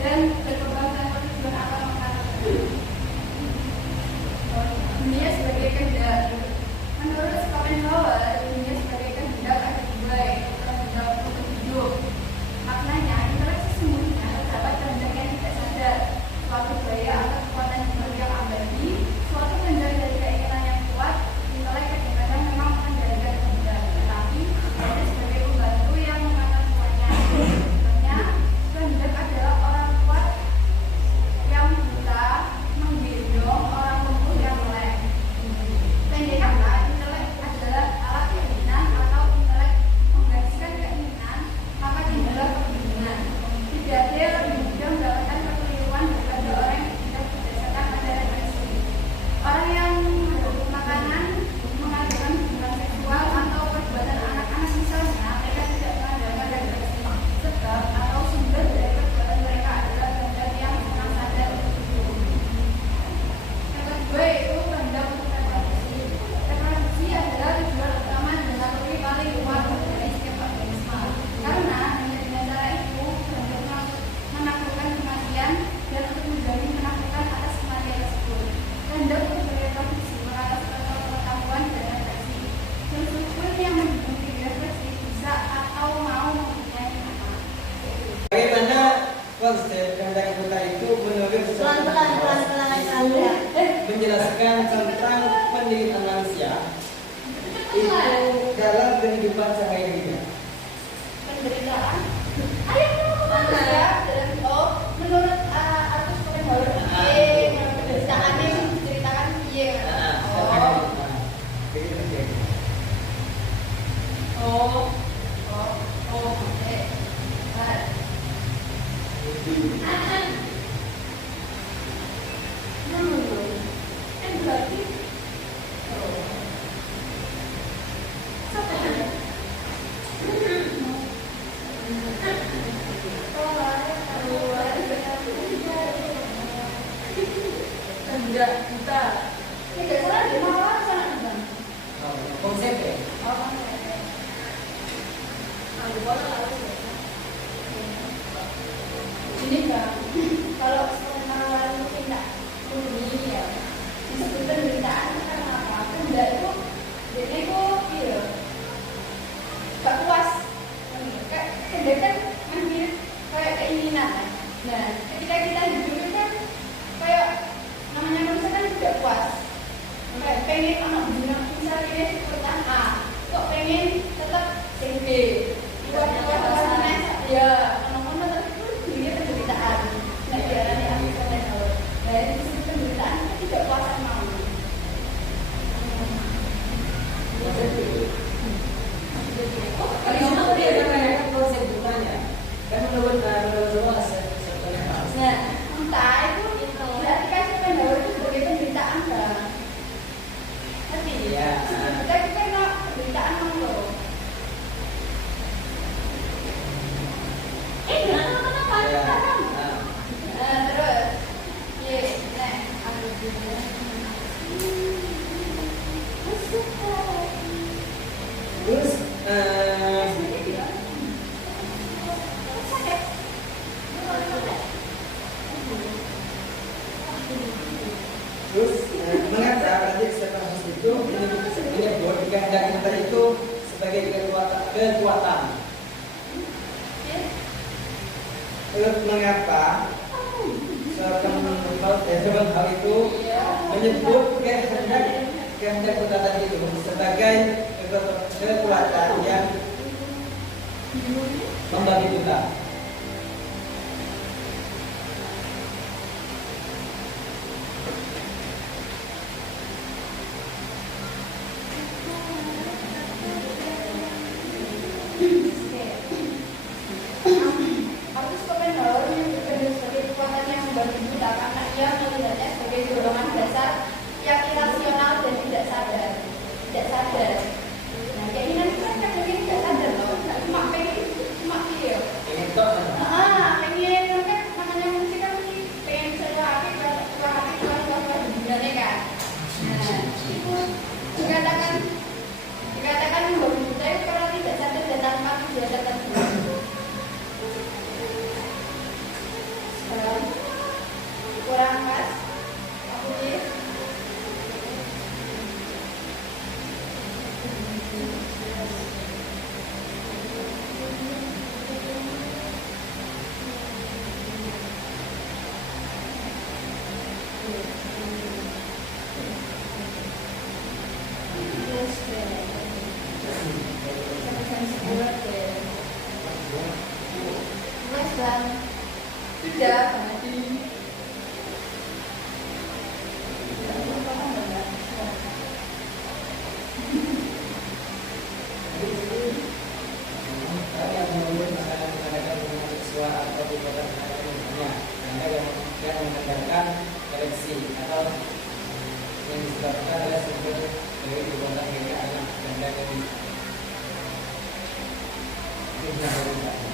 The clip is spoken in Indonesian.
dan berkembang tanpa tujuan atau makna. Dunia sebagai kehendak. Menurut Schopenhauer, dunia sebagai kehendak ada dua, yaitu kehendak untuk hidup. Maknanya, intelek sesungguhnya terdapat kehendak yang tidak sadar, suatu daya atau kekuatan jiwa yang abadi, suatu kehendak dari keinginan yang kuat. Intelek kadang-kadang memang mengendalikan kehendak, tetapi hanya sebagai pembantu yang mengatur semuanya. Contohnya, kehendak adalah orang kuat yang buta menggendong orang lumpuh yang melek. Pendek kata, intelek adalah alat keinginan atau intelek menggariskan keinginan, maka tinggallah kebingungan. Tidak ada yang lebih mudah mendapatkan kekeliruan daripada orang yang tidak berdasarkan ajaran Kristen. Orang yang berebut makanan, mengadakan hubungan seksual atau perbuatan anak-anak misalnya, mereka tidak mengandalkan referensi sebab atau sumber dari perbuatan mereka adalah kehendak yang sangat sadar untuk hidup. Yang kedua yaitu kehendak untuk reproduksi. Reproduksi adalah tujuan utama dan kategori paling luar dari setiap organisme. Karena hanya dengan cara itu kehendak menaklukkan kematian dan untuk menjamin menaklukkan atas kematian tersebut. Kehendak untuk bereproduksi mengatas protokol pengetahuan dan refleksi. Sesuatu yang mendukung refleksi bisa atau mau mempunyai nama. Bagaimana konsep kehendak kita itu menurut Pelan-pelan. menjelaskan tentang pendirian manusia itu dalam kehidupan sehari-hari. Penderitaan. Ayo manusia dalam menurut artis Schopenhauer menurut penderitaan yang diceritakan berarti enggak kita tidak salah di malah sana kan Konsep ya. ini kan kalau sekarang tidak ini ya disebut penderitaan karena apa? Kehendak itu dia itu iya gak puas kayak kehendak kan hampir kayak keinginan. Nah ketika kita hidup itu kan kayak namanya manusia kan tidak puas, kayak pengen anak bina misalnya ini seperti A kok pengen tetap C B ya ngomong tapi dunia penderitaan. Nah diarani aku Schopenhauer. Nah itu disebut penderitaan tidak puasan mau. Kalau yang tadi ada kayak konsep bukannya kan menurut semua sebetulnya. Nah entah itu berarti kan Schopenhauer itu sebagai penderitaan kan. Tapi Iya. kita kena penderitaan loh. Terus Terus mengapa tadi Stefanus itu menyebut kehendak kita itu sebagai kekuatan. Terus mengapa Schopenhauer itu menyebut kehendak kita tadi itu sebagai kekuatan yang membagi kita. Artis Schopenhauer menyebutkan sebagai kekuatan yang membagi kita karena ia melihatnya sebagai dorongan dasar yang irasional dan tidak sadar. Nah, keinginan kita kan mungkin tidak sadar loh, cuma pengen, cuma iya. Ini tuh pelan. Sudah. Ada yang menurut masalah mengadakan hubungan seksual atau perbuatan yang ada yang mengadakan ereksi atau yang disebabkan oleh sumber dari perbuatan ini anak dan lain-lain. Itu benar.